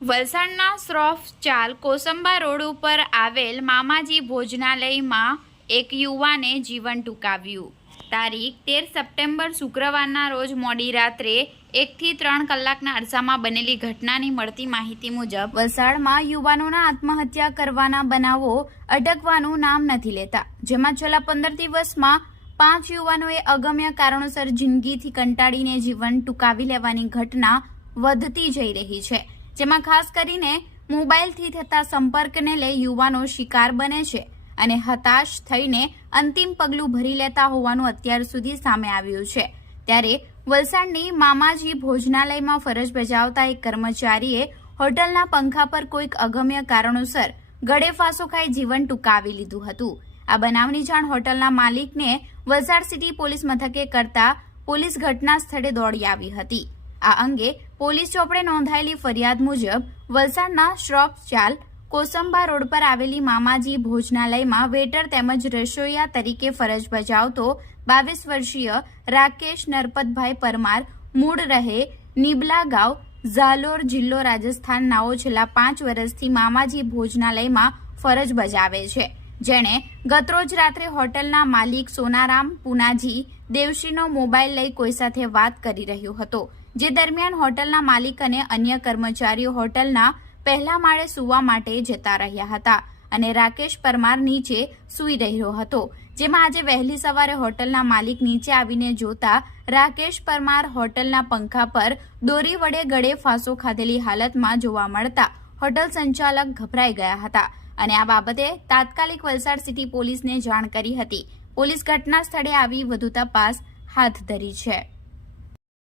વલસાડના શ્રોફ ચાલ કોસંબા રોડ ઉપર આવેલ મામાજી ભોજનાલયમાં એક યુવાને જીવન ટૂંકાવ્યું. તારીખ 13 સપ્ટેમ્બર શુક્રવારના રોજ મોડી રાત્રે 1 થી 3 કલાકના અરસામાં બનેલી ઘટનાની મળતી માહિતી મુજબ વલસાડમાં યુવાનોના આત્મહત્યા કરવાના બનાવો અટકવાનું નામ નથી લેતા, જેમાં છેલ્લા 15 દિવસમાં 5 યુવાનોએ અગમ્ય કારણોસર જિંદગીથી કંટાળીને જીવન ટૂંકાવી લેવાની ઘટના વધતી જઈ રહી છે. જેમાં ખાસ કરીને મોબાઈલથી થતા સંપર્કને લઈ યુવાનો શિકાર બને છે અને હતાશ થઈને અંતિમ પગલું ભરી લેતા હોવાનું અત્યાર સુધી સામે આવ્યું છે. ત્યારે વલસાડની મામાજી ભોજનાલયમાં ફરજ બજાવતા એક કર્મચારીએ હોટલના પંખા પર કોઈક અગમ્ય કારણોસર ગળે ફાંસો ખાઈ જીવન ટૂંકાવી લીધું હતું. આ બનાવની જાણ હોટલના માલિકને વલસાડ સિટી પોલીસ મથકે કરતા પોલીસ ઘટના સ્થળે દોડી આવી હતી. આ અંગે પોલીસ ચોપડે નોંધાયેલી ફરિયાદ મુજબ વલસાડના શ્રોફ ચાલ કોસંબા રોડ પર આવેલી મામાજી ભોજનાલયમાં વેટર તેમજ રસોઈયા તરીકે ફરજ બજાવતો 22 વર્ષીય રાકેશ નરપતભાઈ પરમાર મૂળ રહે નીબલા ગાંવ, ઝાલોર જિલ્લો રાજસ્થાન નાઓ છેલ્લા 5 વર્ષથી મામાજી ભોજનાલયમાં ફરજ બજાવે છે, જેણે ગતરોજ રાત્રે હોટલના માલિક સોનારામ પુનાજી દેવશીનો મોબાઈલ લઈ કોઈ સાથે વાત કરી રહ્યો હતો. જે દરમિયાન હોટલના માલિક અને અન્ય કર્મચારીઓ હોટલના પહેલા માળે સૂવા માટે જતા રહ્યા હતા અને રાકેશ પરમાર નીચે સૂઈ રહ્યો હતો. જેમાં આજે વહેલી સવારે હોટલના માલિક નીચે આવીને જોતા રાકેશ પરમાર હોટલના પંખા પર દોરી વડે ગળે ફાંસો ખાધેલી હાલતમાં જોવા મળતા હોટલ સંચાલક ગભરાઈ ગયા હતા અને આ બાબતે તાત્કાલિક વલસાડ સિટી પોલીસને જાણ કરી હતી. પોલીસ ઘટના સ્થળે આવી વધુ તપાસ હાથ ધરી છે.